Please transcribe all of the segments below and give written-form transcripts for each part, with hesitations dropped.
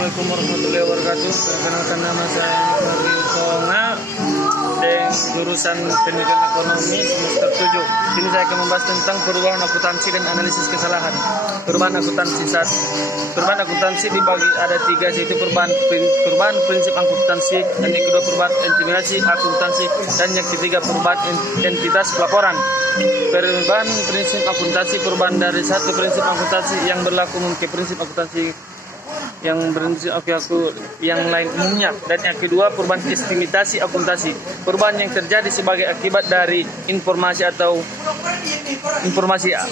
Assalamualaikum warahmatullahi wabarakatuh. Perkenalkan nama saya Nurul Tonga dan jurusan Pendidikan Ekonomi semester 7. Ini saya akan membahas tentang perubahan akuntansi dan analisis kesalahan. Perubahan akuntansi perubahan akuntansi dibagi ada 3, yaitu perubahan prinsip akuntansi, dan yang kedua perubahan intimidasi akuntansi, dan yang ketiga perubahan entitas pelaporan. Perubahan prinsip akuntansi, perubahan dari satu prinsip akuntansi yang berlaku ke prinsip akuntansi yang berprinsip yang lain umumnya, dan yang kedua perubahan estimasi akuntansi, perubahan yang terjadi sebagai akibat dari informasi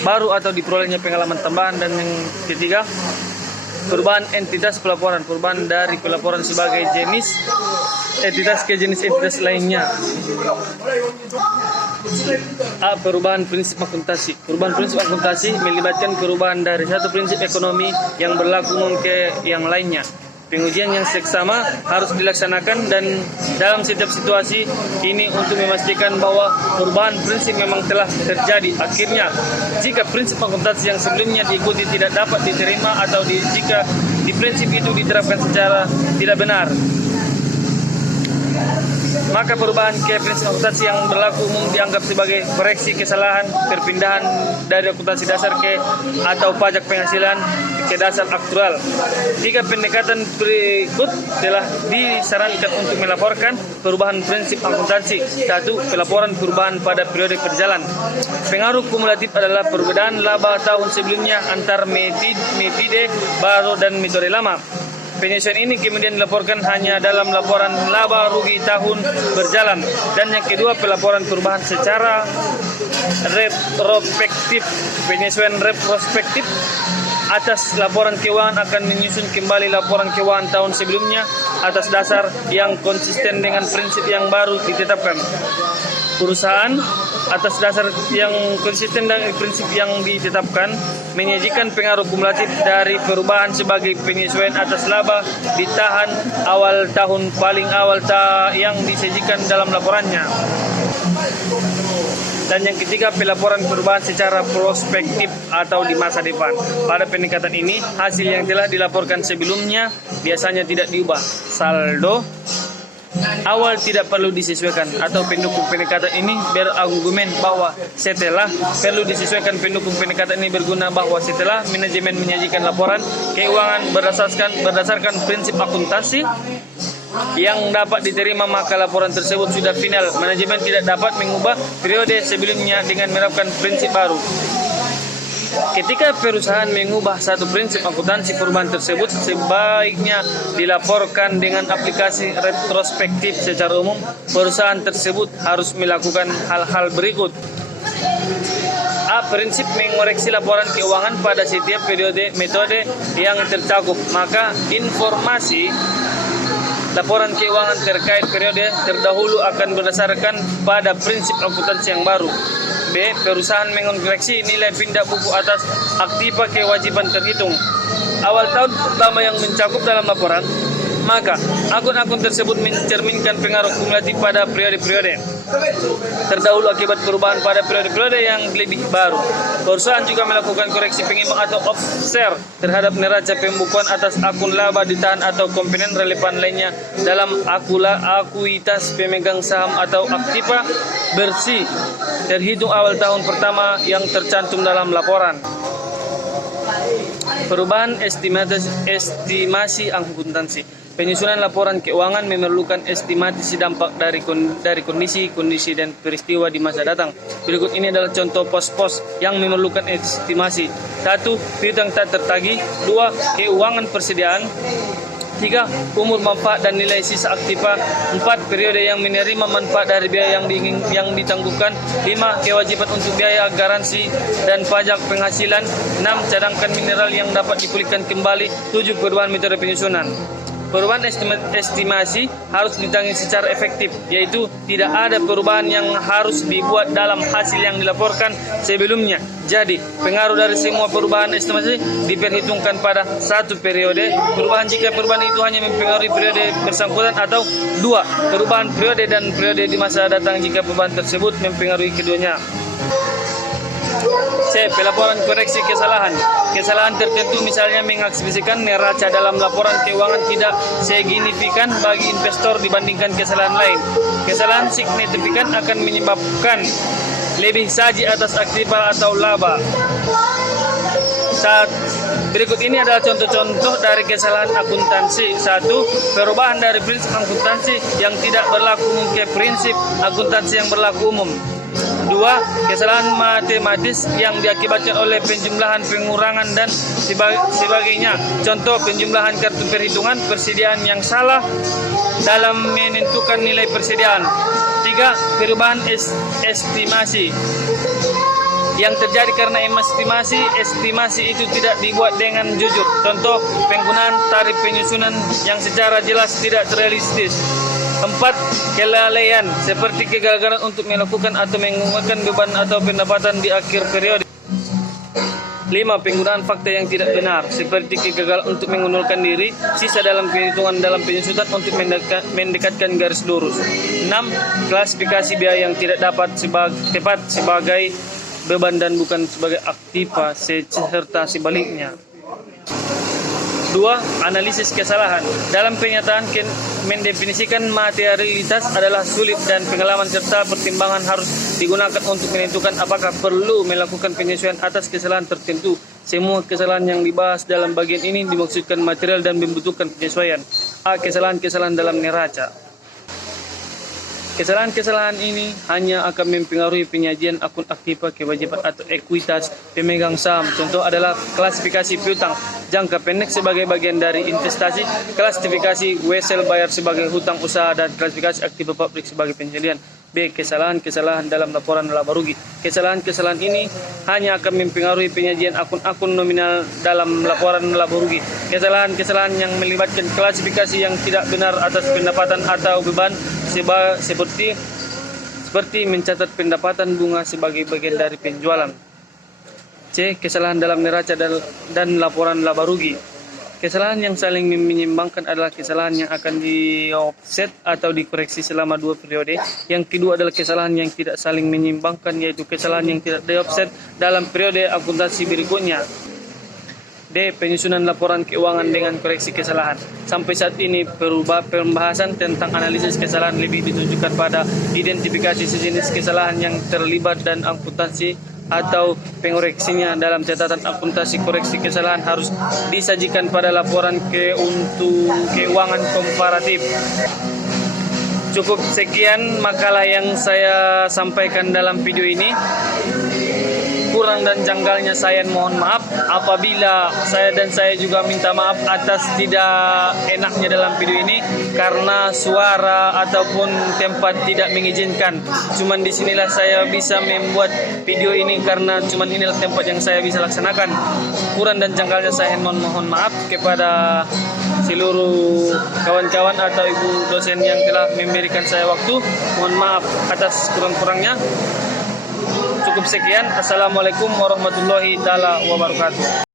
baru atau diperolehnya pengalaman tambahan, dan yang ketiga perubahan entitas pelaporan, perubahan dari pelaporan sebagai jenis entitas ke jenis entitas lainnya. Perubahan prinsip akuntansi. Perubahan prinsip akuntansi melibatkan perubahan dari satu prinsip ekonomi yang berlaku ke yang lainnya. Pengujian yang seksama harus dilaksanakan dan dalam setiap situasi ini untuk memastikan bahwa perubahan prinsip memang telah terjadi. Akhirnya, jika prinsip akuntansi yang sebelumnya diikuti tidak dapat diterima atau jika di prinsip itu diterapkan secara tidak benar, maka perubahan ke prinsip akuntansi yang berlaku umum dianggap sebagai koreksi kesalahan perpindahan dari akuntansi dasar ke atau pajak penghasilan ke dasar aktual. 3 pendekatan berikut telah disarankan untuk melaporkan perubahan prinsip akuntansi. 1. Pelaporan perubahan pada periode berjalan. Pengaruh kumulatif adalah perbedaan laba tahun sebelumnya antar metode baru dan metode lama. Penyesuaian ini kemudian dilaporkan hanya dalam laporan laba rugi tahun berjalan. Dan yang kedua, pelaporan perubahan secara retrospektif. Penyesuaian retrospektif atas laporan keuangan akan menyusun kembali laporan keuangan tahun sebelumnya atas dasar yang konsisten dengan prinsip yang baru ditetapkan. Perusahaan atas dasar yang konsisten dengan prinsip yang ditetapkan menyajikan pengaruh kumulatif dari perubahan sebagai penyesuaian atas laba ditahan awal tahun paling awal yang disajikan dalam laporannya. Dan yang ketiga, pelaporan perubahan secara prospektif atau di masa depan. Pada pendekatan ini, hasil yang telah dilaporkan sebelumnya biasanya tidak diubah. Saldo awal tidak perlu disesuaikan, atau pendukung pendekatan ini berargumen bahwa setelah perlu disesuaikan. Pendukung pendekatan ini berguna bahwa setelah manajemen menyajikan laporan keuangan berdasarkan prinsip akuntansi yang dapat diterima, maka laporan tersebut sudah final. Manajemen tidak dapat mengubah periode sebelumnya dengan menerapkan prinsip baru. Ketika perusahaan mengubah satu prinsip akuntansi, perubahan tersebut sebaiknya dilaporkan dengan aplikasi retrospektif. Secara umum, perusahaan tersebut harus melakukan hal-hal berikut. Prinsip mengoreksi laporan keuangan pada setiap metode yang tercakup. Maka informasi laporan keuangan terkait periode terdahulu akan berdasarkan pada prinsip akuntansi yang baru. B. Perusahaan mengoreksi nilai pindah buku atas aktiva kewajiban terhitung awal tahun pertama yang mencakup dalam laporan, maka akun-akun tersebut mencerminkan pengaruh kumulatif pada periode-periode terdahulu akibat perubahan pada periode-periode yang lebih baru. Perusahaan juga melakukan koreksi pengimbang atau offset terhadap neraca pembukuan atas akun laba ditahan atau komponen relevan lainnya dalam akuitas pemegang saham atau aktiva bersih terhitung awal tahun pertama yang tercantum dalam laporan. Perubahan estimasi akuntansi. Penyusunan laporan keuangan memerlukan estimasi dampak dari kondisi dan peristiwa di masa datang. Berikut ini adalah contoh pos-pos yang memerlukan estimasi. 1. Piutang tak tertagih. 2. Keuangan persediaan. 3. Umur manfaat dan nilai sisa aktiva. 4. Periode yang menerima manfaat dari biaya yang ditangguhkan. 5. Kewajiban untuk biaya garansi dan pajak penghasilan. 6. Cadangan mineral yang dapat dipulihkan kembali. 7. Perubahan metode penyusunan. Perubahan estimasi harus ditangani secara efektif, yaitu tidak ada perubahan yang harus dibuat dalam hasil yang dilaporkan sebelumnya. Jadi, pengaruh dari semua perubahan estimasi diperhitungkan pada satu periode perubahan jika perubahan itu hanya mempengaruhi periode bersangkutan, atau 2. Perubahan periode dan periode di masa datang jika perubahan tersebut mempengaruhi keduanya. C. Pelaporan koreksi kesalahan. Kesalahan tertentu misalnya mengekspresikan neraca dalam laporan keuangan tidak signifikan bagi investor dibandingkan kesalahan lain. Kesalahan signifikan akan menyebabkan lebih saji atas aktiva atau laba. Saat berikut ini adalah contoh-contoh dari kesalahan akuntansi. 1. Perubahan dari prinsip akuntansi yang tidak berlaku umum ke prinsip akuntansi yang berlaku umum. 2. Kesalahan matematis yang diakibatkan oleh penjumlahan, pengurangan, dan sebagainya. Contoh, penjumlahan kartu perhitungan, persediaan yang salah dalam menentukan nilai persediaan. 3. Perubahan estimasi yang terjadi karena estimasi itu tidak dibuat dengan jujur. Contoh, penggunaan tarif penyusunan yang secara jelas tidak realistis. 4. Kelalaian seperti kegagalan untuk melakukan atau mengumpulkan beban atau pendapatan di akhir periode. 5. Penggunaan fakta yang tidak benar seperti kegagalan untuk mengundurkan diri, sisa dalam perhitungan dalam penyusutan untuk mendekatkan garis lurus. 6. Klasifikasi biaya yang tidak dapat tepat sebagai beban dan bukan sebagai aktiva serta sebaliknya. 2. Analisis kesalahan. Dalam pernyataan mendefinisikan materialitas adalah sulit dan pengalaman serta pertimbangan harus digunakan untuk menentukan apakah perlu melakukan penyesuaian atas kesalahan tertentu. Semua kesalahan yang dibahas dalam bagian ini dimaksudkan material dan membutuhkan penyesuaian. A. Kesalahan-kesalahan dalam neraca. Kesalahan-kesalahan ini hanya akan mempengaruhi penyajian akun aktiva, kewajiban atau ekuitas pemegang saham. Contoh adalah klasifikasi piutang jangka pendek sebagai bagian dari investasi, klasifikasi wesel bayar sebagai hutang usaha, dan klasifikasi aktiva publik sebagai penyediaan. B. Kesalahan-kesalahan dalam laporan laba rugi. Kesalahan-kesalahan ini hanya akan mempengaruhi penyajian akun-akun nominal dalam laporan laba rugi. Kesalahan-kesalahan yang melibatkan klasifikasi yang tidak benar atas pendapatan atau beban seperti mencatat pendapatan bunga sebagai bagian dari penjualan. C. Kesalahan dalam neraca dan laporan laba rugi. Kesalahan yang saling menyimbangkan adalah kesalahan yang akan di-offset atau dikoreksi selama 2 periode. Yang kedua adalah kesalahan yang tidak saling menyimbangkan, yaitu kesalahan yang tidak di-offset dalam periode akuntansi berikutnya. D. Penyusunan laporan keuangan dengan koreksi kesalahan. Sampai saat ini pembahasan tentang analisis kesalahan lebih ditujukan pada identifikasi sejenis kesalahan yang terlibat dan akuntansi atau pengoreksinya. Dalam catatan akuntansi, koreksi kesalahan harus disajikan pada laporan keuangan komparatif. Cukup sekian makalah yang saya sampaikan dalam video ini. Kurang dan janggalnya saya mohon maaf. Apabila saya juga minta maaf atas tidak enaknya dalam video ini karena suara ataupun tempat tidak mengizinkan. Cuman disinilah saya bisa membuat video ini karena cuman inilah tempat yang saya bisa laksanakan. Kurang dan janggalnya saya mohon maaf kepada seluruh kawan-kawan atau ibu dosen yang telah memberikan saya waktu. Mohon maaf atas kurang-kurangnya. Cukup sekian. Assalamualaikum warahmatullahi taala wabarakatuh.